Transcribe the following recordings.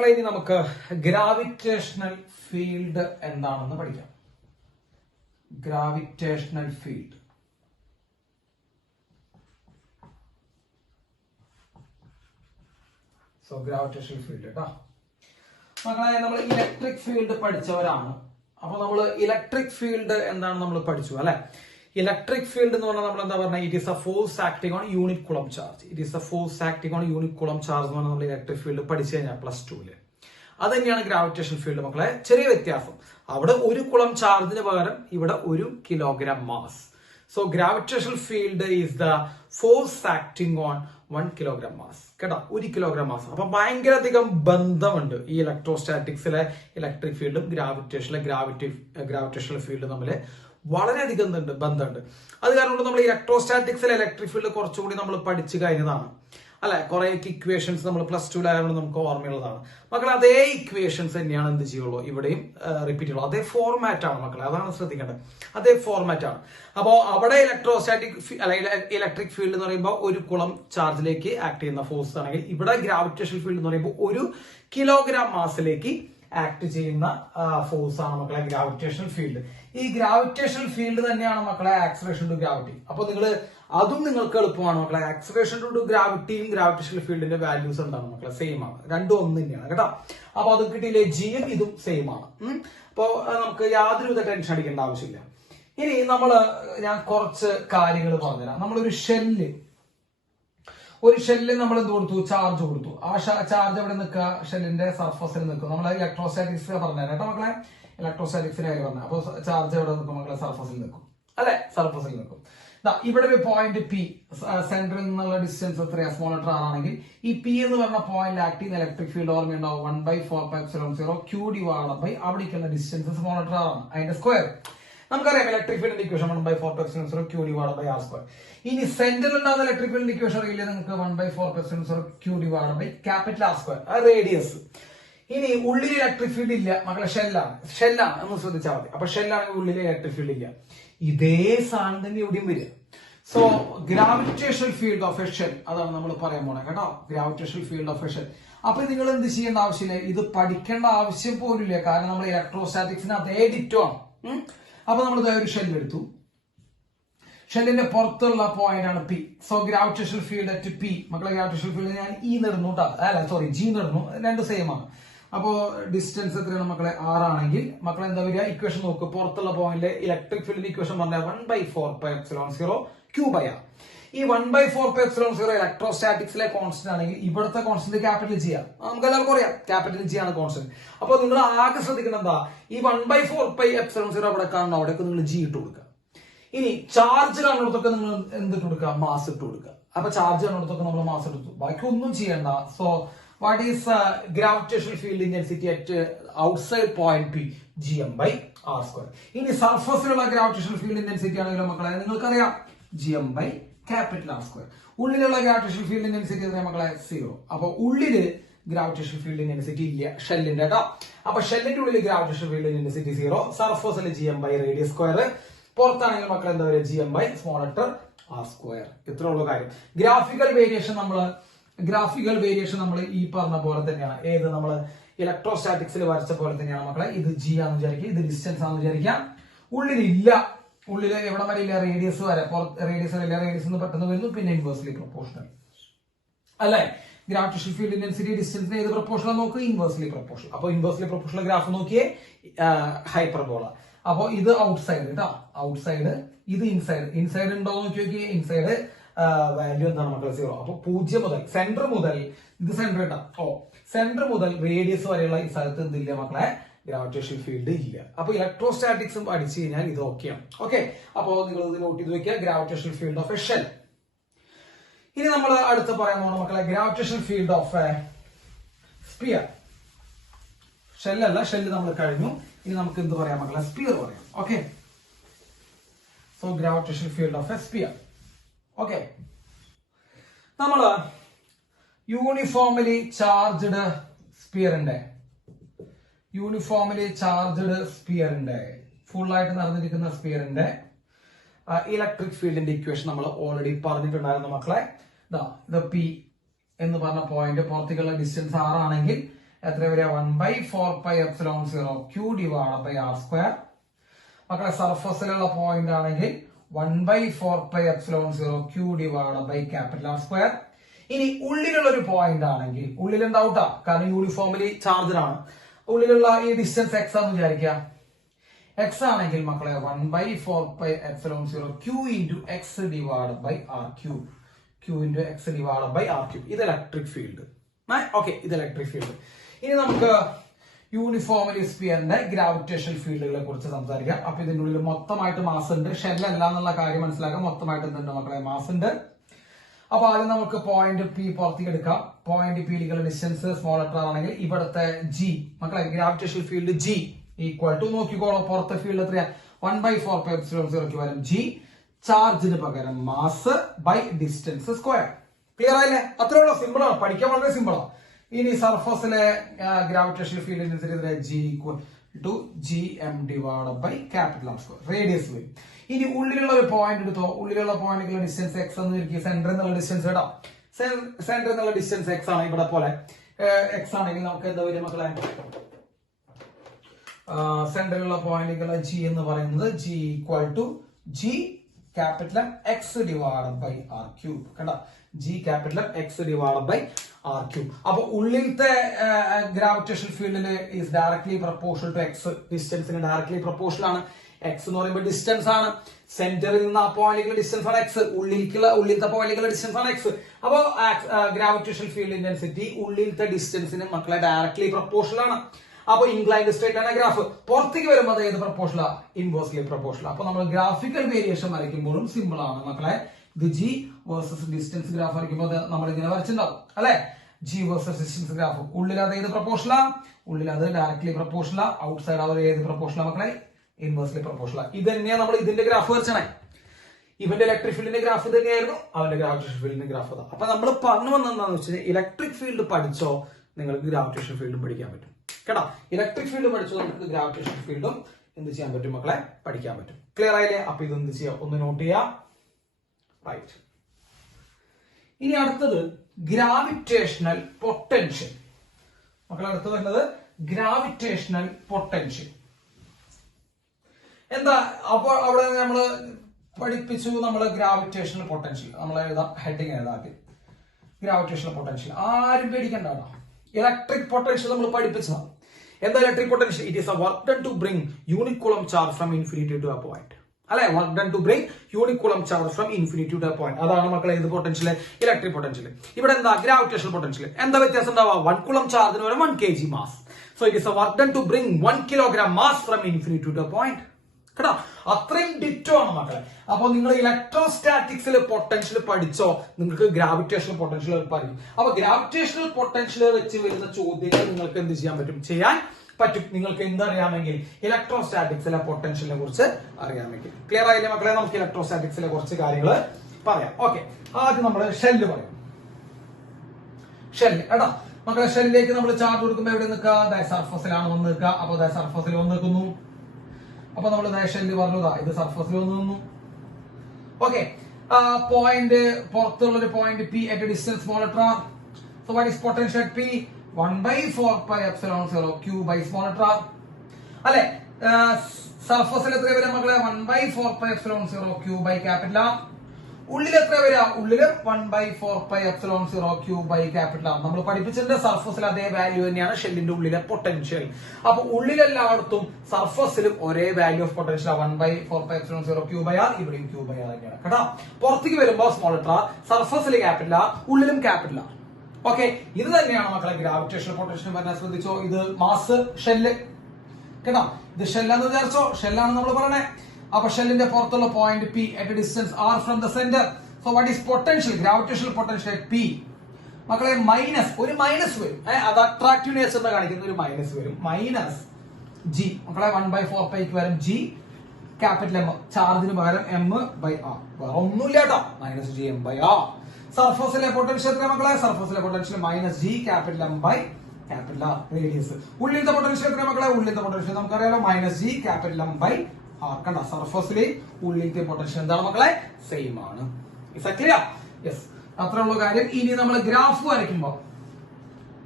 മക്കളെ ഇനി നമുക്ക് ഗ്രാവിറ്റേഷണൽ ഫീൽഡ് എന്താണെന്ന് പഠിക്കാം. Gravitational field. So gravitational field കേട്ടോ മക്കളെ, നമ്മൾ ഇലക്ട്രിക് ഫീൽഡ് പഠിച്ചവരാണ്. അപ്പൊ നമ്മൾ ഇലക്ട്രിക് ഫീൽഡ് എന്താണ് നമ്മൾ പഠിച്ചു അല്ലെ. ഇലക്ട്രിക് ഫീൽഡ് എന്ന് പറഞ്ഞാൽ നമ്മൾ എന്താ പറഞ്ഞാൽ, it is A force acting on unit കുളം charge. It is A force acting on unit കുളം ചാർജ് എന്ന് പറഞ്ഞാൽ നമ്മൾ ഇലക്ട്രിക് ഫീൽഡ് പഠിച്ചു കഴിഞ്ഞാൽ +2 അത് തന്നെയാണ് ഗ്രാവിറ്റേഷൻ ഫീൽഡ് മക്കളെ. ചെറിയ വ്യത്യാസം, അവിടെ 1 കുളം ചാർജിന് പകരം ഇവിടെ 1 kilogram mass. So gravitational field is the force acting on 1 kilogram mass കേട്ടോ, 1 കിലോഗ്രാം മാസ്. അപ്പൊ ഭയങ്കര അധികം ബന്ധമുണ്ട് ഈ ഇലക്ട്രോസ്റ്റാറ്റിക്സിലെ ഇലക്ട്രിക് ഫീൽഡും ഗ്രാവിറ്റേഷണൽ ഫീൽഡും തമ്മിൽ വളരെയധികം ബന്ധമുണ്ട്. അത് കാരണം കൊണ്ട് നമ്മൾ ഇലക്ട്രോസ്റ്റാറ്റിക്സിലെ ഇലക്ട്രിക് ഫീൽഡ് കുറച്ചുകൂടി നമ്മൾ പഠിച്ചു കഴിഞ്ഞതാണ് അല്ലെ. കുറെ ഇക്വേഷൻസ് നമ്മൾ +2 ആയതുകൊണ്ട് നമുക്ക് ഓർമ്മയുള്ളതാണ് മക്കളെ. അതേ ഇക്വേഷൻസ് തന്നെയാണ് എന്ത് ചെയ്യുള്ളൂ ഇവിടെയും റിപ്പീറ്റ് ചെയ്യുള്ളൂ. അതേ ഫോർമാറ്റ് ആണ് മക്കളെ, അതാണ് ശ്രദ്ധിക്കേണ്ടത്. അതേ ഫോർമാറ്റ് ആണ്. അപ്പോൾ അവിടെ ഇലക്ട്രിക് ഫീൽഡ് എന്ന് പറയുമ്പോൾ 1 കുളം ചാർജിലേക്ക് ആക്ട് ചെയ്യുന്ന ഫോഴ്സ് ആണെങ്കിൽ, ഇവിടെ ഗ്രാവിറ്റേഷണൽ ഫീൽഡ് എന്ന് പറയുമ്പോൾ 1 കിലോഗ്രാം മാസിലേക്ക് ആക്ട് ചെയ്യുന്ന ഫോഴ്സ് ആണ് മക്കളെ ഗ്രാവിറ്റേഷണൽ ഫീൽഡ്. ഈ ഗ്രാവിറ്റേഷണൽ ഫീൽഡ് തന്നെയാണ് മക്കളെ ആക്സലറേഷൻ ടു ഗ്രാവിറ്റി. അപ്പൊ അതും നിങ്ങൾക്ക് എളുപ്പമാണ് മക്കളെ. ആക്സലറേഷൻ ടു ഗ്രാവിറ്റിയും ഗ്രാവിറ്റേഷണൽ ഫീൽഡിന്റെ വാല്യൂസ് എന്താണ് മക്കളെ, സെയിം ആണ്. രണ്ടും ഒന്ന് തന്നെയാണ് കേട്ടോ. അപ്പൊ അത് കിട്ടിയില്ലേ, ജിയും ഇതും സെയിം ആണ്. അപ്പൊ നമുക്ക് യാതൊരുവിധ ടെൻഷൻ അടിക്കേണ്ട ആവശ്യമില്ല. ഇനി ഞാൻ കുറച്ച് കാര്യങ്ങൾ പറഞ്ഞുതരാം. നമ്മളൊരു ഷെല്ലിൽ നമ്മൾ എന്ത് കൊടുത്തു, ചാർജ് കൊടുത്തു. ആ ചാർജ് എവിടെ നിൽക്കുക, ഷെല്ലിന്റെ സർഫസിൽ നിൽക്കും. നമ്മൾ ഇലക്ട്രോസ്റ്റാറ്റിക്സ് പറഞ്ഞുതരാം കേട്ടോ മക്കളെ, ഇലക്ട്രോസ്റ്റാറ്റിക്സിന്റെ കാര്യം പറഞ്ഞ. അപ്പൊ ചാർജ് എവിടെ നിൽക്കും മക്കളെ, സർഫസിൽ നിൽക്കും അല്ലെ, സർഫസിൽ നിൽക്കും. ഇവിടെ ഒരു പോയിന്റ് പി, സെന്ററിൽ നിന്നുള്ള ഡിസ്റ്റൻസ് എത്രയാ, സ്മോൾ ലെറ്റർ r ആണെങ്കിൽ ഈ പി എന്ന് പറഞ്ഞ പോയിന്റ് ആക്ട് ചെയ്യുന്ന electric field ഓർമ്മയുണ്ടാവും 1/4πε0 q divide by അവിടേക്കുള്ള distance small letter r ആണ്, അതിന്റെ സ്ക്വയർ. നമുക്കറിയാം ഇലക്ട്രിക് ഫീൽഡിന്റെ equation 1/4πε0 q divide by r². ഇനി സെന്ററിൽ ഉണ്ടാകുന്ന ഇലക്ട്രിക് ഫീൽഡിന്റെ ഇക്വേഷൻ അറിയില്ലേ നിങ്ങൾക്ക്, 1/4πε0 q divide by R², radius. ഇനി ഉള്ളിൽ ഇലക്ട്രിക് ഫീൽഡ് ഇല്ല മക്കളെ, ഷെല്ലാണ് എന്ന് ശ്രദ്ധിച്ചാൽ മതി. അപ്പൊ ഷെല്ലാണെങ്കിൽ ഉള്ളിൽ ഇലക്ട്രിക് ഫീൽഡ് ഇല്ല. ഇതേ സാധനം തന്നെ ഇവിടെയും വരിക. So gravitational field of A shell, അതാണ് നമ്മൾ പറയാൻ പോണേ കേട്ടോ, gravitational field of A shell. അപ്പൊ നിങ്ങൾ എന്ത് ചെയ്യേണ്ട ആവശ്യമില്ല, ഇത് പഠിക്കേണ്ട ആവശ്യം പോലില്ല. കാരണം നമ്മൾ ഇലക്ട്രോസ്റ്റാറ്റിക്സിന് അതേ ഡിറ്റോ ആണ്. അപ്പൊ നമ്മൾ ഒരു ഷെല്ല് എടുത്തു, ഷെല്ലിന്റെ പുറത്തുള്ള പോയിന്റ് ആണ് P. So gravitational field at P മക്കളെ, ഗ്രാവിറ്റേഷണൽ ഫീൽഡ് ഞാൻ നിടുന്നു ജി നിടുന്നു, രണ്ടും സെയിം ആണ്. അപ്പോ ഡിസ്റ്റൻസ് എത്രയാണ് മക്കളെ, r ആണെങ്കിൽ മക്കളെ എന്താ വരിക, ഇക്വേഷൻ നോക്ക്. പുറത്തുള്ള പോയിന്റിലെ ഇലക്ട്രിക് ഫീൽഡിന്റെ ഇക്വേഷൻ പറഞ്ഞാൽ 1/4πε0 q/r. ഈ 1/4πε0 ഇലക്ട്രോസ്റ്റാറ്റിക്സിലെ കോൺസ്റ്റന്റ് ആണെങ്കിൽ ഇവിടുത്തെ കോൺസ്റ്റന്റ് ക്യാപിറ്റൽ ചെയ്യാം. നമുക്ക് എല്ലാവർക്കും അറിയാം ക്യാപിറ്റൽ ജി ആണ് കോൺസ്റ്റന്റ്. അപ്പൊ നിങ്ങൾ ആകെ ശ്രദ്ധിക്കണം എന്താ, ഈ 1/4πε0 അവിടെ കാണണം, അവിടേക്ക് നിങ്ങൾ ജി ഇട്ട് കൊടുക്കുക. ഇനി ചാർജ് കാണുന്നിടത്തൊക്കെ നിങ്ങൾ എന്തിട്ട് കൊടുക്കുക, മാസ് ഇട്ട് കൊടുക്കുക. അപ്പൊ ചാർജ് കാണുന്നിടത്തൊക്കെ നമ്മൾ മാസ് എടുത്തു, ബാക്കി ഒന്നും ചെയ്യണ്ട. So what is gravitational field intensity at outside point P, gm/r². ഇനി സർഫസിലുള്ള ഗ്രാവിറ്റേഷണൽ ഫീൽഡ് ഇന്റൻസിറ്റി ആണെങ്കിലും മക്കളെ നിങ്ങൾക്കറിയാം, gm/R². ഉള്ളിലുള്ള ഗ്രാവിറ്റേഷണൽ ഫീൽഡ് ഇന്റൻസിറ്റി എത്രയാണ് മക്കളെ, 0. അപ്പൊ ഉള്ളില് ഗ്രാവിറ്റേഷണൽ ഫീൽഡ് ഇന്റൻസിറ്റി ഇല്ല ഷെല്ലിന്റെ കേട്ടോ. അപ്പൊ ഷെല്ലിന്റെ ഉള്ളിൽ ഗ്രാവിറ്റേഷണൽ ഫീൽഡ് ഇന്റൻസിറ്റി 0, സർഫസിൽ gm/radius². പുറത്താണെങ്കിൽ മക്കൾ എന്താ പറയുക, gm/സ്മോൾ ലെറ്റർ r². ഇത്ര ഉള്ള കാര്യം. ഗ്രാഫിക്കൽ വേരിയേഷൻ നമ്മൾ ഈ പറഞ്ഞ പോലെ തന്നെയാണ്. ഏത് നമ്മൾ ഇലക്ട്രോസ്റ്റാറ്റിക്സിൽ വരച്ച പോലെ തന്നെയാണ് മക്കളെ. ഇത് ജി ആണെന്ന് വിചാരിക്കുക, ഇത് ഡിസ്റ്റൻസ് ആണെന്ന് വിചാരിക്കാം. ഉള്ളിലില്ല, ഉള്ളിൽ എവിടെ വരെ ഇല്ല, റേഡിയസ് വരെ. റേഡിയസ് വരെ ഇല്ല, റേഡിയസ് പെട്ടെന്ന് വരുന്നു. പിന്നെ ഇൻവേഴ്സ്ലി പ്രൊപ്പോർഷണൽ അല്ലെ. ഗ്രാവിറ്റേഷണൽ ഫീൽഡ് ഇന്റൻസിറ്റി ഡിസ്റ്റൻസിന് ഏത് പ്രൊപ്പോർഷണൽ നോക്ക്, ഇൻവേഴ്സ്ലി പ്രൊപ്പോർഷണൽ. അപ്പൊ ഇൻവേഴ്സ്ലി പ്രൊപ്പോർഷണൽ ഗ്രാഫ് നോക്കിയേ, ഹൈപ്പർബോള. അപ്പൊ ഇത് ഔട്ട്സൈഡ് കേട്ടോ, ഔട്ട്സൈഡ്. ഇത് ഇൻസൈഡ് ഉണ്ടോ നോക്കി നോക്കിയേ. ഇൻസൈഡ് വാല്യൂ എന്താണ് മക്കളെ, 0. അപ്പൊ 0 മുതൽ സെന്റർ മുതൽ, ഇത് സെന്റർ കേട്ടോ, സെന്റർ മുതൽ റേഡിയസ് വരെയുള്ള ഈ സ്ഥലത്ത് എന്തില്ല മക്കളെ, ഗ്രാവിറ്റേഷണൽ ഫീൽഡ് ഇല്ല. അപ്പൊ ഇലക്ട്രോസ്റ്റാറ്റിക്സും പഠിച്ചു കഴിഞ്ഞാൽ ഇത് ഓക്കെയാണ്. ഓക്കെ, അപ്പോ നിങ്ങൾ ഇത് നോട്ട് ചെയ്ത് വെക്കുക, gravitational field of A shell. ഇനി നമ്മൾ അടുത്ത് പറയാൻ പോകുന്ന മക്കളെ, gravitational field of A sphere. ഷെല്ലല്ല, shell നമ്മൾ കഴിഞ്ഞു. ഇനി നമുക്ക് എന്ത് പറയാം മക്കളെ, സ്പിയർ പറയാം. Okay, so gravitational field of A sphere. Okay, നമ്മള് യൂണിഫോംലി ചാർജ്ഡ് സ്പിയറിന്റെ ഫുൾ ആയിട്ട് നടന്നിരിക്കുന്ന സ്പിയറിന്റെ ഇലക്ട്രിക് ഫീൽഡിന്റെ ഇക്വേഷൻ നമ്മൾ ഓൾറെഡി പറഞ്ഞിട്ടുണ്ടായിരുന്നു മക്കളെ. ഇത് പി എന്ന് പറഞ്ഞ പോയിന്റ്, പുറത്തേക്കുള്ള ഡിസ്റ്റൻസ് r ആണെങ്കിൽ എത്ര വരിക 1/4πε0 q divide by r square. മക്കളെ സർഫസിലുള്ള പോയിന്റ് ആണെങ്കിൽ 1/4πε0 q divide by capital R square. ഇനി ഉള്ളിലുള്ള ഒരു പോയിന്റ് ആണെങ്കിൽ ഉള്ളിലുണ്ടാവൂട്ടാ, കാരണം യൂണിഫോമിലി ചാർജറാണ്. ഉള്ളിലുള്ള ഈ ഡിസ്റ്റൻസ് എക്സ് ആണെന്ന് വിചാരിക്കുക. എക്സ് ആണെങ്കിൽ മക്കളെ 1/4πε0 q into X divide by R cube. q into X divide by R cube. ഇത് ഇലക്ട്രിക് ഫീൽഡ്. ഓക്കെ, ഇത് ഇലക്ട്രിക് ഫീൽഡ്. ഇനി നമുക്ക് യൂണിഫോമലി സ്ഫിയറിന്റെ ഗ്രാവിറ്റേഷൻ ഫീൽഡുകളെ കുറിച്ച് സംസാരിക്കാം. അപ്പൊ ഇതിന്റെ ഉള്ളിൽ മൊത്തമായിട്ട് മാസ് ഉണ്ട്, ഷെല്ലല്ല എന്നുള്ള കാര്യം മനസ്സിലാക്കാം. മൊത്തമായിട്ട് എന്തുണ്ട് മക്കളെ? മാസ് ഉണ്ട്. അപ്പൊ ആദ്യം നമുക്ക് പോയിന്റ് പി പുറത്തേക്ക് എടുക്കാം. പോയിന്റ് പിയിലേക്കുള്ള ഡിസ്റ്റൻസ് സ്മോൾ ലെറ്റർ ആണെങ്കിൽ ഇവിടുത്തെ ജി മക്കളെ gravitation field G equal to നോക്കിക്കോളൂ. പുറത്തെ ഫീൽഡ് എത്രയാ? 1/4πε0 പകരം ജി, ചാർജിന് പകരം mass by distance square. Clear ആയില്ലേ? അത്രേ ഉള്ളൂ. സിമ്പിൾ ആണ്, പഠിക്കാൻ വളരെ സിമ്പിൾ ആണ്. ഇനി സർഫസിലെ ഗ്രാവിറ്റേഷൻ ഫീൽഡിന് G equal to G M divide by capital R square. Radius വരും. ഇനി ഉള്ളിലുള്ള ഒരു പോയിന്റ് എടുത്തോ. ഉള്ളിലുള്ള പോയിന്റുകളുടെ ഡിസ്റ്റൻസ് എക്സ് എന്ന് ഇരിക്കും. സെന്ററിൽ നിന്നുള്ള ഡിസ്റ്റൻസ് ഇടാം. സെന്ററിൽ നിന്നുള്ള ഡിസ്റ്റൻസ് എക്സ് ആണ്. ഇവിടെ പോലെ എക്സ് ആണെങ്കിൽ നമുക്ക് എന്താ വരും മക്കളെ? സെന്ററിലുള്ള പോയിന്റുകളുടെ ജി എന്ന് പറയുന്നത് G equal to G capital X divide by R cube. കണ്ട, G capital X divide by R cube. അപ്പൊ ഉള്ളിലത്തെ ഗ്രാവിറ്റേഷൻ ഫീൽഡിന് is directly proportional to X. ഡിസ്റ്റൻസിന് directly proportional ആണ്. എക്സ് എന്ന് പറയുമ്പോൾ ഡിസ്റ്റൻസ് ആണ്. സെന്ററിൽ നിന്ന് ആ പോയിന്റിലുള്ള ഡിസ്റ്റൻസ് ആണ് എക്സ്. ഉള്ളിലത്തെ പോയിന്റിലുള്ള ഡിസ്റ്റൻസ് ആണ് എക്സ്. അപ്പൊ ഗ്രാവിറ്റേഷൻ ഫീൽഡ് ഇന്റൻസിറ്റി ഉള്ളിലത്തെ ഡിസ്റ്റൻസിന് മക്കളെ ഡയറക്ട്ലി പ്രപ്പോർഷണൽ ആണ്. അപ്പൊ ഇൻക്ലൈൻഡ് സ്ട്രേറ്റ് ആണ് ഗ്രാഫ്. പുറത്തേക്ക് വരുമ്പോൾ ഏത് പ്രപ്പോർഷനാ? Inversely proportional. അപ്പൊ നമ്മൾ ഗ്രാഫിക്കൽ വേരിയേഷൻ വരയ്ക്കുമ്പോഴും സിമ്പിൾ ആണ് മക്കളെ. ഇത് ജി വേഴ്സസ് ഡിസ്റ്റൻസ് ഗ്രാഫ് വരയ്ക്കുമ്പോൾ നമ്മൾ ഇങ്ങനെ വരച്ചിട്ടുണ്ടാവും അല്ലെ? G versus distance graph. ഉള്ളിൽ അത് ഏത് പ്രപ്പോർഷനാ? ഉള്ളിൽ അത് ഡയറക്ട്ലി പ്രപ്പോർഷനാ. ഔട്ട് സൈഡ് അവർ ഏത് പ്രപ്പോർഷനാ മക്കളെ? ഇൻവേഴ്സ്ലി പ്രപ്പോർഷനാ. ഇത് തന്നെയാണ് നമ്മൾ ഇതിന്റെ ഗ്രാഫ് വരച്ചണേ. ഇവന്റെ ഇലക്ട്രിക് ഫീൽഡിന്റെ ഗ്രാഫ് തന്നെയായിരുന്നു, അവന്റെ ഗ്രാവിറ്റേഷൻ ഫീൽഡിന്റെ ഗ്രാഫ് അതാ. അപ്പൊ നമ്മൾ പറഞ്ഞു വന്നതെന്താണെന്ന് വെച്ചാൽ ഇലക്ട്രിക് ഫീൽഡ് പഠിച്ചോ നിങ്ങൾക്ക് ഗ്രാവിറ്റേഷൻ ഫീൽഡും പഠിക്കാൻ പറ്റും കേട്ടോ. ഇലക്ട്രിക് ഫീൽഡ് പഠിച്ചോ നമുക്ക് ഗ്രാവിറ്റേഷൻ ഫീൽഡും എന്ത് ചെയ്യാൻ പറ്റും മക്കളെ? പഠിക്കാൻ പറ്റും. ക്ലിയർ ആയില്ലേ? അപ്പൊ ഇത് എന്ത് ചെയ്യാം? ഒന്ന് നോട്ട് ചെയ്യാം. റൈറ്റ്. ഇനി അടുത്തത് ഗ്രാവിറ്റേഷണൽ പൊട്ടൻഷ്യൽ. മക്കളെ അടുത്ത് വരുന്നത് ഗ്രാവിറ്റേഷണൽ പൊട്ടൻഷ്യൽ. എന്താ? അപ്പോൾ അവിടെ നമ്മള് പഠിപ്പിച്ചു നമ്മള് ഗ്രാവിറ്റേഷണൽ പൊട്ടൻഷ്യൽ. നമ്മൾ എഴുതാം, ഹെഡിങ് എഴുതാം. ഗ്രാവിറ്റേഷണൽ പൊട്ടൻഷ്യൽ ആരും പേടിക്കണ്ട. ഇലക്ട്രിക് പൊട്ടൻഷ്യൽ നമ്മൾ പഠിപ്പിച്ചതാണ്. എന്താ electric potential? It is A work done to bring യൂണിക്കുളം charge from infinity to A point. അല്ലെ? Work done to bring യൂണിക്കുളം charge from infinity to A point. അതാണ് മക്കളെ ഇത് പൊട്ടൻഷ്യൽ, ഇലക്ട്രിക് പൊട്ടൻഷ്യൽ. ഇവിടെ എന്താ ഗ്രാവിറ്റേഷണൽ പൊട്ടൻഷ്യൽ? എന്താ വ്യത്യാസം ഉണ്ടാവുക? 1 കുളം ചാർജിന് പകരം 1 kg mass. So it is A work done to bring 1 kilogram mass from infinity to A point. കേട്ടോ, അത്രയും ഡിറ്റോ ആണ് മക്കളെ. അപ്പൊ നിങ്ങൾ ഇലക്ട്രോസ്റ്റാറ്റിക്സിൽ പൊട്ടൻഷ്യൽ പഠിച്ചോ നിങ്ങൾക്ക് ഗ്രാവിറ്റേഷണൽ പൊട്ടൻഷ്യൽ പഠിക്കും. അപ്പൊ ഗ്രാവിറ്റേഷണൽ പൊട്ടൻഷ്യൽ വെച്ച് വരുന്ന ചോദ്യങ്ങൾ നിങ്ങൾക്ക് എന്ത് ചെയ്യാൻ പറ്റും? ചെയ്യാൻ പറ്റും. നിങ്ങൾക്ക് എന്തറിയാമെങ്കിൽ ഇലക്ട്രോസ്റ്റാറ്റിക്സിലെ പൊട്ടൻഷ്യലിനെ കുറിച്ച് അറിയാമെങ്കിൽ. ക്ലിയർ ആയില്ലേ മക്കളെ? നമുക്ക് ഇലക്ട്രോസ്റ്റാറ്റിക്സിലെ കുറച്ച് കാര്യങ്ങൾ പറയാം. ഓക്കെ, ആദ്യം നമ്മൾ ഷെല്ല് പറയും. ഷെല്ല് കേട്ടോ മക്കളെ. ഷെല്ലിലേക്ക് നമ്മൾ ചാർജ് കൊടുക്കുമ്പോൾ എവിടെ നിൽക്കുക? സർഫസിലാണ് വന്ന് നിൽക്കുക. അപ്പൊ സർഫസിൽ വന്ന് നിൽക്കുന്നു. അപ്പൊ നമ്മൾ ഷെല്ല് പറഞ്ഞതാ ഇത് സർഫസിൽ വന്ന് നിന്നു. ഓക്കെ, പോയിന്റ് പുറത്തുള്ള ഒരു point P at distance small letter R. So what is potential at P? 1/4πε0 q by small letter r. അല്ലെ? സർഫസിൽ എത്ര വരാം മക്കളെ? 1/4πε0 q by capital R. ഉള്ളിൽ എത്ര വരാം? ഉള്ളിൽ 1/4πε0 q by capital R. നമ്മൾ പഠിപ്പിച്ചിട്ടുണ്ട് സർഫസിൽ അതേ വാല്യൂ തന്നെയാണ് ഷെല്ലിന്റെ ഉള്ളിലെ പൊട്ടൻഷ്യൽ. അപ്പൊ ഉള്ളിലെല്ലായിടത്തും സർഫസിലും ഒരേ value of potential 1/4πε0 q by r. ഇവിടെയും q by r തന്നെയാണ് കേട്ടോ. പുറത്തേക്ക് വരുമ്പോൾ സ്മോൾ ലെറ്റർ ആർ, സർഫസിൽ ക്യാപിറ്റൽ ആർ, ഉള്ളിലും ക്യാപിറ്റൽ ആർ. ഓക്കെ, ഇത് തന്നെയാണ് മക്കളെ ഗ്രാവിറ്റേഷണൽ പൊട്ടൻഷ്യൽ പറഞ്ഞാൽ ശ്രദ്ധിച്ചോ. ഇത് മാസ് ഷെല്ല് കേട്ടോ. ഇത് ഷെല്ലാന്ന് വിചാരിച്ചോ, ഷെല്ലാണ് നമ്മൾ പറയണേ. അപ്പൊ ഷെല്ലിന്റെ പുറത്തുള്ള point P at distance are from the centre. So what is potential? Gravitational potential P മക്കളെ മൈനസ്, ഒരു മൈനസ് വരും. അത് അട്രാക്റ്റീവ് നേച്ചർ കാണിക്കുന്ന ഒരു മൈനസ് വരും. മൈനസ് ജി മക്കളെ 1/4π വരും ജി ക്യാപിറ്റൽ എം, ചാർജിന് പകരം എം ബൈ ആർ. വേറെ ഒന്നുമില്ല കേട്ടോ, minus G M by R. സർഫസിലെ potential എത്ര മക്കളെ? സർഫസിലെ potential minus G capital M by capital R radius. ഉള്ളിലത്തെ പൊട്ടൻഷ്യൽ എത്ര മക്കളെ? ഉള്ളിലത്തെ പൊട്ടൻഷ്യൽ നമുക്കറിയാലോ minus G capital M by R. കണ്ട, സർഫസിലെ ഉള്ളിലത്തെ പൊട്ടൻഷ്യൽ എന്താണ് മക്കളെ? സെയിം ആണ്. ക്ലിയർ? യെസ്, അത്രയുള്ള കാര്യം. ഇനി നമ്മൾ ഗ്രാഫ് വരയ്ക്കുമ്പോ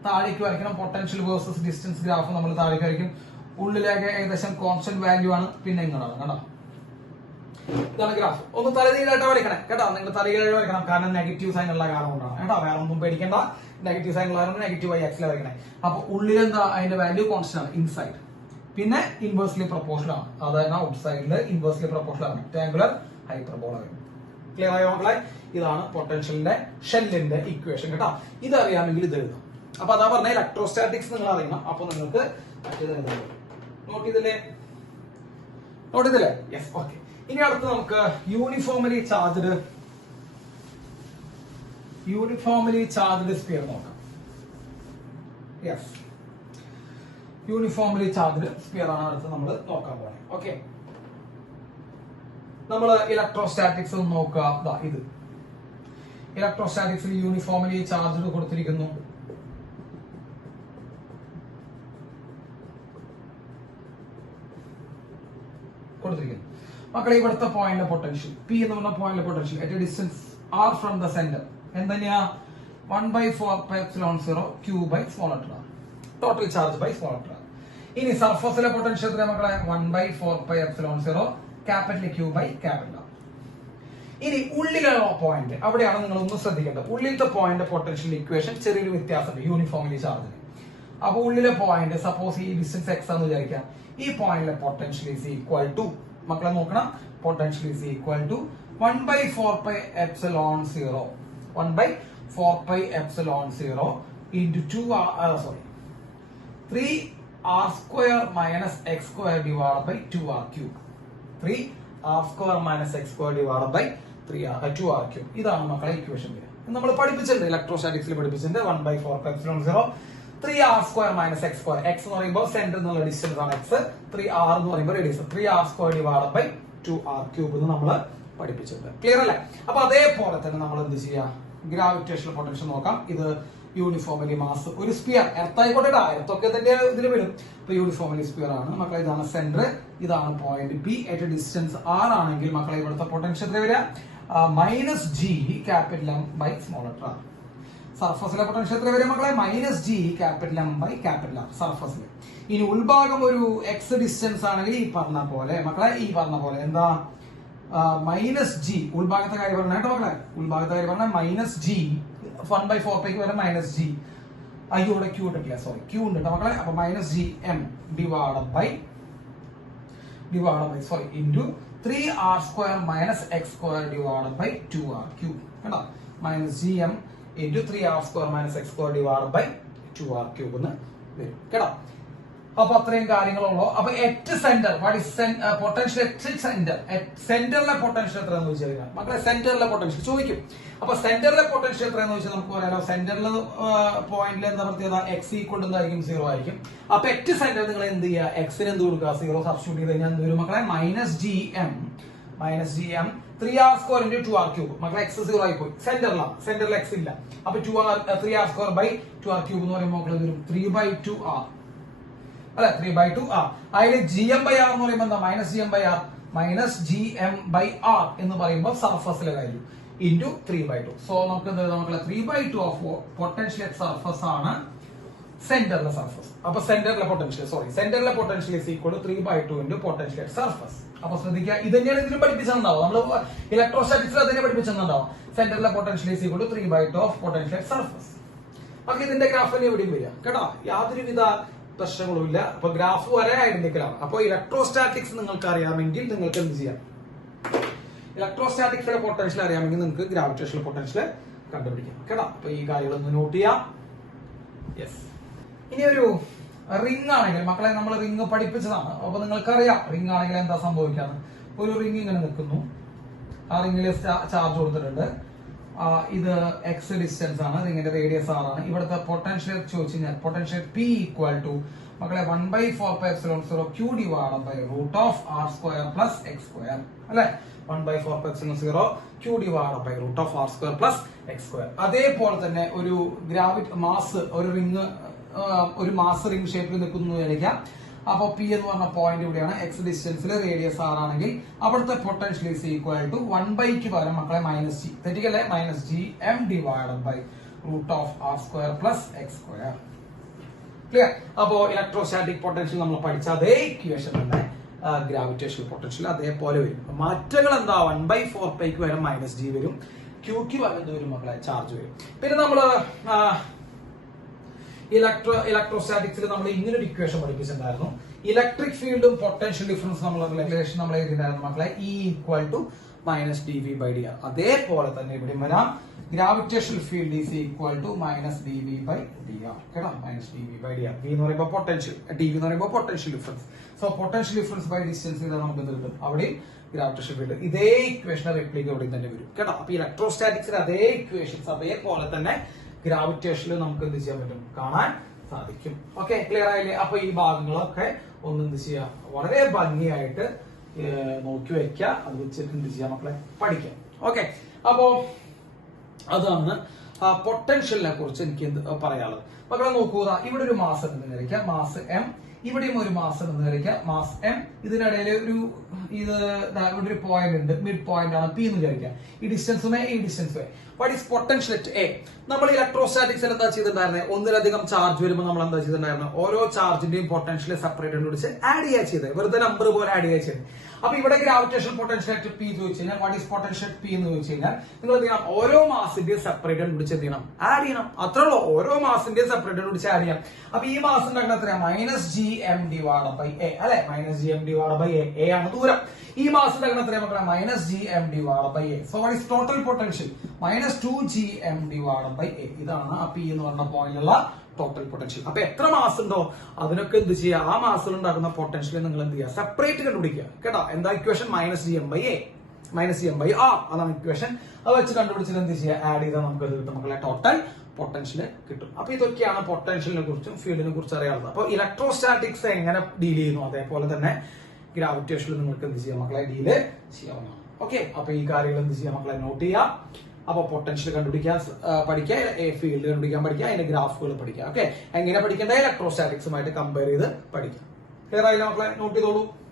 താഴേക്ക് വരയ്ക്കണം. പൊട്ടൻഷ്യൽ വേഴ്സസ് ഡിസ്റ്റൻസ് ഗ്രാഫ് നമ്മൾ താഴേക്ക് വരയ്ക്കും. ഉള്ളിലേക്ക് ഏകദേശം കോൺസ്റ്റന്റ് വാല്യൂ ആണ്. പിന്നെ ഇങ്ങോട്ടാണ് കേട്ടോ. ഇതാണ് ഗ്രാഫ്. ഒന്ന് തലകീഴായിട്ട് വരയ്ക്കണേ കേട്ടോ. നിങ്ങൾ തലകീഴായിട്ട് വരയ്ക്കണം. കാരണം നെഗറ്റീവ് സൈൻ ഉള്ള കാരണം കൊണ്ടാണ് കേട്ടോ. വേറെ ഒന്നും പേടിക്കേണ്ട. നെഗറ്റീവ് സൈൻ ഉള്ള കാരണം നെഗറ്റീവ് y ആക്സിൽ വരയ്ക്കണേ. അപ്പൊ ഉള്ളിൽ എന്താ അതിന്റെ വാല്യൂ കോൺസ്റ്റന്റ് ആണ് ഇൻസൈഡ്. പിന്നെ ഇൻവേഴ്സ്ലി പ്രൊപ്പോർഷണൽ ആണ്. അതായത് ഔട്ട് സൈഡില് ഇൻവേഴ്സ്ലി പ്രൊപ്പോർഷണൽ ആണ്. റെക്ടാങ്കുലർ ഹൈപ്പർബോള വരും. ക്ലിയർ ആയോ മക്കളെ? ഇതാണ് പൊട്ടൻഷ്യലിന്റെ ഷെല്ലിന്റെ ഇക്വേഷൻ കേട്ടോ. ഇത് അറിയാമെങ്കിൽ ഇത് എഴുതാം. അപ്പൊ അതാ പറഞ്ഞ ഇലക്ട്രോസ്റ്റാറ്റിക്സ് നിങ്ങൾ അറിയണം. അപ്പൊ നിങ്ങൾക്ക് നോട്ട് ചെയ്തില്ലേ? Yes, okay. ഇനി അടുത്ത് നമുക്ക് യൂണിഫോംലി ചാർജ്ഡ് സ്ഫിയർ നോക്കാം. യെസ്, യൂണിഫോംലി ചാർജ്ഡ് സ്ഫിയർ ആണ് അടുത്ത് നമ്മൾ നോക്കാൻ പോകുന്നത്. ഓക്കെ, നമ്മൾ ഇലക്ട്രോസ്റ്റാറ്റിക്സ് നോക്കുക. ഇത് ഇലക്ട്രോസ്റ്റാറ്റിക്സിൽ യൂണിഫോംലി ചാർജ്ഡ് കൊടുത്തിരിക്കുന്നു. മക്കളെ ഇവിടുത്തെ പോയിന്റ് പൊട്ടൻഷ്യൽ പി എന്ന് പറഞ്ഞ point potential at distance are from the centre എന്തെന്നാ 1/4πε0 q by small r total charge by small r. ഇനി സർഫസിലെ പൊട്ടൻഷ്യൽ എത്ര മക്കളെ? 1/4πε0 capital Q by capital R. ഇനി ഉള്ളിലുള്ള പോയിന്റ് അവിടെയാണ് നിങ്ങൾ ഒന്ന് ശ്രദ്ധിക്കേണ്ടത്. ഉള്ളിലത്തെ പോയിന്റ് പൊട്ടൻഷ്യൽ ഇക്വേഷൻ ചെറിയൊരു വ്യത്യാസമുണ്ട് യൂണിഫോംലി ചാർജിന്. അപ്പൊ ഉള്ളിലെ പോയിന്റ് സപ്പോസ് ഈ ഡിസ്റ്റൻസ് x ആണെന്ന് വിചാരിക്കാം. ഈ പോയിന്റിലെ പൊട്ടൻഷ്യൽ ഈസ് ഈക്വൽ ടു മക്കളെ നോക്കണം. Potential is equal to 1/4πε0 1/4πε0 into 3r² minus x² divided by 2r³ 3r² minus x² divided by 2r³. ഇതാണ് മക്കളെ ഇക്വേഷൻ വരിക. നമ്മൾ പഠിപ്പിച്ചിട്ടുണ്ട് ഇലക്ട്രോസ്റ്റാറ്റിക്സിൽ പഠിപ്പിച്ചിട്ടുണ്ട്. 1/4πε0 3r² minus x². x എന്ന് പറയുമ്പോൾ സെന്റർ എന്നുള്ള ഡിസ്റ്റൻസ് ആണ് x. 3r എന്ന് പറയുമ്പോൾ radius. 3r² divided by 2r³ എന്ന് നമ്മൾ പഠിപ്പിച്ചിട്ടുണ്ട്. ക്ലിയർ അല്ലേ? അപ്പൊ അതേപോലെ തന്നെ നമ്മൾ എന്ത് ചെയ്യാം? ഗ്രാവിറ്റേഷണൽ പൊട്ടൻഷ്യൽ നോക്കാം. ഇത് യൂണിഫോംലി മാസ് ഒരു സ്പിയർ എർത്തായിക്കോട്ടെ. എർത്തൊക്കെ തന്നെ ഇതിൽ വരും. ഇപ്പൊ യൂണിഫോംലി സ്പിയർ ആണ് മക്കളെ. ഇതാണ് സെന്റർ, ഇതാണ് point P. At distance R ആണെങ്കിൽ മക്കളെ ഇവിടുത്തെ പൊട്ടൻഷ്യൽ എത്ര വരിക? -g capital M by small r. സർഫസിലെ potential എത്ര വരും മക്കളെ? -g capital M by capital R സർഫസിൽ. ഇനി ഉൾഭാഗം ഒരു എക്സ് ഡിസ്റ്റൻസ് ആണെങ്കിൽ ഈ പറഞ്ഞ പോലെ മക്കളെ എന്താ -g ഉൾഭാഗത്തെ കാര്യം പറഞ്ഞ കേട്ടോ മക്കളെ. ഉൾഭാഗത്തെ കാര്യം പറഞ്ഞാൽ -g 1/4πക്ക് വരെ -g. ഇവിടെ q ഉണ്ടല്ലേ, സോറി q ഉണ്ട് കേട്ടോ മക്കളെ. അപ്പൊ -g m divided by sorry into 3r² minus x² divided by 2r³ കേട്ടോ. -g m into 3r² minus x² divided by 2r³ എന്ന് വരും കേട്ടോ. അപ്പൊ അത്രയും കാര്യങ്ങളുള്ളൂ. അപ്പൊ at centre what is potential at centre. സെന്ററിലെ പൊട്ടൻഷ്യൽ എത്രയെന്ന് വെച്ച് കഴിഞ്ഞാൽ മക്കളെ സെന്ററിലെ പൊട്ടൻഷ്യൽ ചോദിക്കും. അപ്പൊ സെന്ററിലെ പൊട്ടൻഷ്യൽ എത്രയെന്ന് വെച്ചാൽ നമുക്ക് പറയാലോ. സെന്ററിൽ പോയിന്റിൽ എന്താ പ്രത്യേകത? എക്സ് ഈക്വൽ എന്തായിരിക്കും? 0 ആയിരിക്കും. അപ്പൊ എറ്റ് സെന്റർ നിങ്ങൾ എന്ത് ചെയ്യുക? എക്സിന് എന്ത് കൊടുക്കുക? 0 സബ്സ്റ്റിറ്റ്യൂട്ട് ചെയ്ത് കഴിഞ്ഞാൽ എന്ത് വരും മക്കളെ? -g m 3r² into 2r³ മക്കളെ. എക്സ് 0 ആയി പോയി. സെന്ററിൽ എക്സ് ഇല്ല. അപ്പൊ 3r² by 2r³ എന്ന് പറയുമ്പോൾ മക്കളെ വരും 3/2r അല്ലെ. 3/2r. അതിൽ gm by r എന്ന് പറയുമ്പോൾ എന്താ? -gm by r -gm by r എന്ന് പറയുമ്പോൾ സർഫസിലെ വാല്യൂ ഇൻറ്റു 3/2. സോ നമുക്ക് മക്കളെ 3/2 ഓഫ് പൊട്ടൻഷ്യൽ അറ്റ് സർഫസ് ആണ് സെന്ററിലെ സർഫസ്. അപ്പൊ സെന്ററിലെ potential is equal to 3/2 into potential at surface. അപ്പൊ ശ്രദ്ധിക്കുക, ഇത് തന്നെയാണ് ഇതിലും പഠിപ്പിച്ചിട്ടുണ്ടാവും. നമ്മൾ ഇലക്ട്രോസ്റ്റാറ്റിക്സിൽ അതിനെ പഠിപ്പിച്ചിട്ടുണ്ടാവും. സെന്ററിലെ potential is equal to 3/2 of potential at surface. അപ്പൊ ഇതിന്റെ ഗ്രാഫ് തന്നെ എവിടെയും വരിക കേട്ടോ. യാതൊരുവിധ പ്രശ്നങ്ങളുമില്ല. അപ്പൊ ഗ്രാഫ് വരെ ഐഡന്റിക്കലാണ്. അപ്പൊ ഇലക്ട്രോസ്റ്റാറ്റിക്സ് നിങ്ങൾക്ക് അറിയാമെങ്കിൽ നിങ്ങൾക്ക് എന്ത് ചെയ്യാം? ഇലക്ട്രോസ്റ്റാറ്റിക്സിലെ പൊട്ടൻഷ്യൽ അറിയാമെങ്കിൽ നിങ്ങൾക്ക് ഗ്രാവിറ്റേഷണൽ പൊട്ടൻഷ്യൽ കണ്ടുപിടിക്കാം കേട്ടോ. അപ്പൊ ഈ കാര്യങ്ങളൊന്ന് നോട്ട് ചെയ്യാം. യെസ്. ഇനി ഒരു റിംഗ് ആണെങ്കിൽ മക്കളെ നമ്മൾ റിംഗ് പഠിപ്പിച്ചതാണ്. അപ്പൊ നിങ്ങൾക്കറിയാം റിംഗ് ആണെങ്കിൽ എന്താ സംഭവിക്കാന്ന്. ഒരു റിംഗ് ഇങ്ങനെ നിൽക്കുന്നു. ആ റിംഗിൽ ചാർജ് കൊടുത്തിട്ടുണ്ട്. ഇത് എക്സ് ഡിസ്റ്റൻസ് ആണ്. റിംഗിന്റെ റേഡിയസ് r ആണ്. ഇവിടുത്തെ പൊട്ടൻഷ്യൽ ചോദിച്ചു കഴിഞ്ഞാൽ പൊട്ടൻഷ്യൽ P ഈക്വൽ ടു മക്കളെ 1/4πε0 q divided by √r² plus x² അല്ലെ. 1/4πε0 q divided by √r² plus x². അതേപോലെ തന്നെ ഒരു മാസ് ഒരു റിംഗ് മാസ് റിംഗ് ഷേപ്പിൽ നിൽക്കുന്നു വിചാരിക്കാം. അപ്പൊ പി എന്ന് പറഞ്ഞ പോയിന്റ് ഇവിടെയാണ്. എക്സ് ഡിസ്റ്റൻസിൽ റേഡിയസ് r ആണെങ്കിൽ അവിടുത്തെ പൊട്ടൻഷ്യൽ ഈസ് ഈക്വൽ ടു 1/ക്ക് പകരം മക്കളെ -g തെറ്റിക്കല്ലേ. -g m divided by √r² plus x². Clear? അപ്പോ ഇലക്ട്രോസ്റ്റാറ്റിക് പൊട്ടൻഷ്യൽ നമ്മൾ പഠിച്ച അതേ ഇക്വേഷൻ തന്നെ ഗ്രാവിറ്റേഷണൽ പൊട്ടൻഷ്യൽ അതേപോലെ വരും. മാറ്റങ്ങൾ എന്താ? 1/4πക്ക് വരെ -g വരും, ക്യൂക്ക് വലുത് വരും മക്കളെ, ചാർജ് വരും. പിന്നെ നമ്മള് ഇലക്ട്രോസ്റ്റാറ്റിക്സിൽ നമ്മൾ ഇങ്ങനെ ഒരു ഇക്വേഷൻ പഠിപ്പിച്ചിട്ടുണ്ടായിരുന്നു. ഇലക്ട്രിക് ഫീൽഡും പൊട്ടൻഷ്യൽ ഡിഫറൻസ് നമ്മൾ റിലേഷൻ നമ്മൾ എഴുതിയിട്ടുണ്ടായിരുന്നു മക്കളെ, E = -dv/dr. അതേപോലെ തന്നെ ഇവിടെ വരാം, gravitational field is equal to -dv/dr. കേട്ടോ, -dv/dr. V എന്ന് പറയുമ്പോൾ പൊട്ടൻഷ്യൽ, dv എന്ന് പറയുമ്പോൾ potential difference. So potential difference by distance ചെയ്താൽ നമുക്ക് എന്ത് കിട്ടും? അവിടെ ഗ്രാവിറ്റേഷൻ ഫീൽഡ് ഇതേ ഇക്വേഷൻ റെപ്ലിക്ക ഇവിടെ തന്നെ വരും കേട്ടോ. അപ്പൊ ഇലക്ട്രോസ്റ്റാറ്റിക്സിൽ അതേ ഇക്വേഷൻസ് അതേപോലെ തന്നെ ഗ്രാവിറ്റേഷനിൽ നമുക്ക് എന്ത് ചെയ്യാൻ പറ്റും? കാണാൻ സാധിക്കും. ഓക്കെ, ക്ലിയർ ആയില്ലേ? അപ്പൊ ഈ ഭാഗങ്ങളൊക്കെ ഒന്ന് എന്ത് ചെയ്യാം, വളരെ ഭംഗിയായിട്ട് നോക്കി വെക്കുക, അത് വെച്ചിട്ട് എന്ത് ചെയ്യാം മക്കളെ, പഠിക്കാം. ഓക്കെ, അപ്പോ അതാണ് പൊട്ടൻഷ്യലിനെ കുറിച്ച് എനിക്ക് എന്ത് പറയാനുള്ളത്. മക്കളെ നോക്കുക, ഇവിടെ ഒരു മാസം എന്ന് വിചാരിക്കാം, മാസ് m, ഇവിടെയും ഒരു മാസം എന്ന് വിചാരിക്കാം, മാസ് m. ഇതിനിടയിൽ ഇവിടെ ഒരു പോയിന്റ് ഉണ്ട്, മിഡ് പോയിന്റ് ആണ് P എന്ന് വിചാരിക്കാം. ഈ ഡിസ്റ്റൻസുമേ ഈ ഡിസ്റ്റൻസുമേ. What is potential at A? നമ്മൾ ഇലക്ട്രോസ്റ്റാറ്റിക്സിൽ എന്താ ചെയ്തിട്ടുണ്ടായിരുന്നത്? ഒന്നിലധികം ചാർജ് വരുമ്പോൾ നമ്മൾ എന്താ ചെയ്തിട്ടുണ്ടായിരുന്നത്? ഓരോ ചാർജിന്റെയും പൊട്ടൻഷ്യൽ സെപ്പറേറ്റ് വിളിച്ച് ആഡ് ചെയ്യുക ചെയ്തത്, വെറുതെ നമ്പർ പോലെ ആഡ് ചെയ്യുക ചെയ്തത്. അപ്പൊ ഇവിടെ ഗ്രാവിറ്റേഷൻ പൊട്ടൻഷ്യൽ അറ്റ് P ചോദിച്ചു കഴിഞ്ഞാൽ വാട്ട് ഈസ് പൊട്ടൻഷ്യൽ P എന്ന് ചോദിച്ചു കഴിഞ്ഞാൽ നിങ്ങൾ എന്ത് ചെയ്യണം? ഓരോ മാസിന്റെയും സെപ്പറേറ്റ് വിളിച്ച് എന്ത് ചെയ്യണം? ആഡ് ചെയ്യണം. അത്രേ ഉള്ളൂ, ഓരോ മാസിന്റെയും സെപ്പറേറ്റ് വിളിച്ച് ആഡ് ചെയ്യാം. അപ്പൊ ഈ മാസം ഉണ്ടാക്കുന്ന എത്രയാ? -gm/a അല്ലെ, -gm/a ആണ് ദൂരം. ഈ മാസം ഉണ്ടാക്കുന്ന എത്രയാ മക്കളെ? -gm/a. So what is total potential? -2gm/a. ഇതാണ് ആ P എന്ന് പറഞ്ഞ പോയിന്റിലുള്ള ടോട്ടൽ പൊട്ടൻഷ്യൽ. അപ്പൊ എത്ര മാസ് ഉണ്ടോ അതിനൊക്കെ എന്ത് ചെയ്യുക? ആ മാസിൽ ഉണ്ടാക്കുന്ന പൊട്ടൻഷ്യൽ നിങ്ങൾ എന്ത് ചെയ്യുക? സെപ്പറേറ്റ് കണ്ടുപിടിക്കുക കേട്ടോ. എന്താ ഇക്വേഷൻ? -gm/a -gm/r അതാണ് ഇക്വേഷൻ. അത് വെച്ച് കണ്ടുപിടിച്ചിട്ട് എന്ത് ചെയ്യുക? ആഡ് ചെയ്താൽ നമുക്ക് അത് കിട്ടും മക്കളെ, ടോട്ടൽ പൊട്ടൻഷ്യൽ കിട്ടും. അപ്പൊ ഇതൊക്കെയാണ് പൊട്ടൻഷ്യലിനെ കുറിച്ചും ഫീൽഡിനെ കുറിച്ച് അറിയാവുന്നത്. അപ്പൊ ഇലക്ട്രോസ്റ്റാറ്റിക്സ് എങ്ങനെ ഡീൽ ചെയ്യുന്നു അതേപോലെ തന്നെ ഗ്രാവിറ്റേഷനിൽ നിങ്ങൾക്ക് എന്ത് ചെയ്യാം മക്കളെ? ഡീല് ചെയ്യാവുന്നതാണ്. ഓക്കെ, അപ്പൊ ഈ കാര്യങ്ങൾ എന്ത് ചെയ്യാം മക്കളെ? നോട്ട് ചെയ്യാം. അപ്പൊ പൊട്ടൻഷ്യൽ കണ്ടുപിടിക്കാൻ പഠിക്കുക, ഫീൽഡ് കണ്ടുപിടിക്കാൻ പഠിക്കുക, അതിന്റെ ഗ്രാഫുകൾ പഠിക്കുക. ഓക്കെ, എങ്ങനെ പഠിക്കേണ്ട? ഇലക്ട്രോസ്റ്റാറ്റിക്സുമായിട്ട് കമ്പയർ ചെയ്ത് പഠിക്കാം. ക്ലിയർ ആയില്ല മക്കളെ? നോട്ട് ചെയ്തോളൂ.